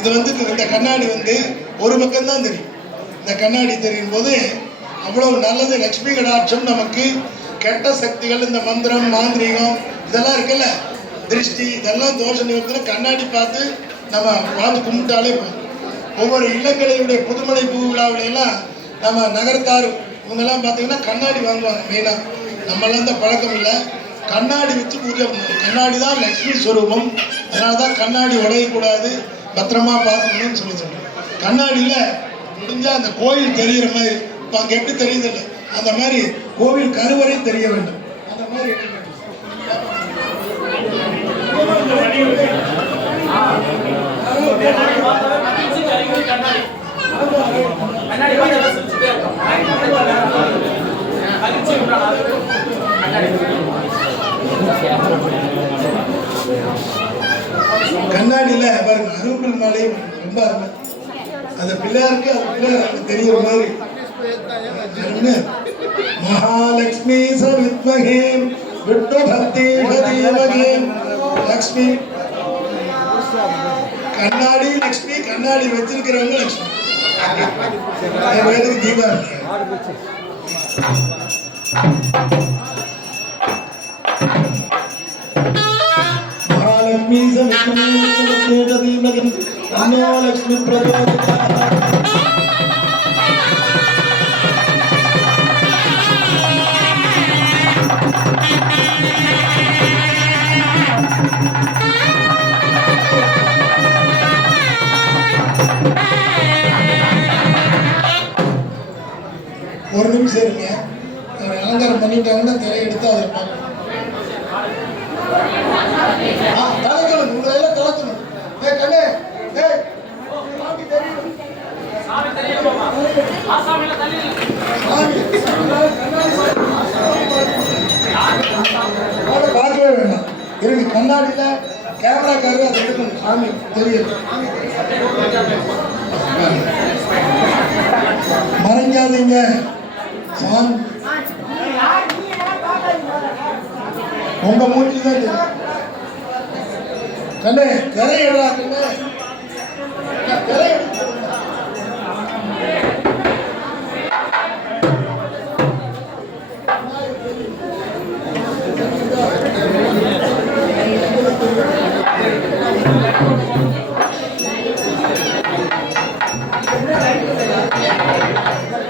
இது வந்து இந்த கண்ணாடி வந்து ஒரு பக்கம்தான் தெரியும். இந்த கண்ணாடி தெரியும் போது அவ்வளவு நல்லது. லட்சுமி கடாட்சம் நமக்கு கெட்ட சக்திகள், இந்த மந்திரம் மாந்திரிகம் இதெல்லாம் இருக்குல்ல, திருஷ்டி, இதெல்லாம் தோஷ நிவர்த்தனை கண்ணாடி பார்த்து நம்ம பார்த்து கும்பிட்டாலே போதும். ஒவ்வொரு இல்லங்களினுடைய புதுமலை பூ விழாவிலாம் நம்ம நகரத்தார் இவங்கெல்லாம் பார்த்தீங்கன்னா கண்ணாடி வாங்குவாங்க. மெயினாக நம்மளாம் தான் பழக்கம் இல்லை, கண்ணாடி வச்சு பூஜை பண்ணுவோம். கண்ணாடி தான் லட்சுமி ஸ்வரூபம். அதனால தான் கண்ணாடி உடையக்கூடாது, பத்திரமா பார்த்துக்கணும்னு சொல்லி சொல்கிறோம். கண்ணாடியில் முடிஞ்சால் அந்த கோயில் தெரிகிற மாதிரி, இப்போ அங்கே எப்படி தெரியுதில்லை அந்த மாதிரி கோவில் கருவறை தெரிய வேண்டும். அந்த மாதிரி கண்ணாடியில பாருங்க அருள் மாலை ரொம்ப அருமை. அந்த பிள்ளையாருக்கு அது பிள்ளையாருக்கு தெரியற மாதிரி மகாலட்சுமி சவித்மகே விஷ்ணு பக்தி தீமகே லக்ஷ்மி. கண்ணாடி லக்ஷ்மி, கண்ணாடி வச்சிருக்கிறவங்க லக்ஷ்மி. வேதத்துக்கு தீபம் மகாலட்சுமி சவித்மகே தீமகே தன்னோ லக்ஷ்மி பிரச்சோதயாத். ஒரு நிமிஷம் இருங்க, அலங்காரம் பண்ணிட்டாங்கன்னா திரை எடுத்து அதில் தலைக்கணும். உங்களெல்லாம் தலைக்கணும். கண்ணே பார்க்கவே வேண்டாம். இருக்கு கண்ணாடியில கேமராக்காரர் அதை எடுக்கணும். சாமி தெரியும், மறைஞ்சாதீங்க. சாமி உங்க மூஞ்சி தான் தெரியும். கண்ணே திரையிடா, கண்ணே திரை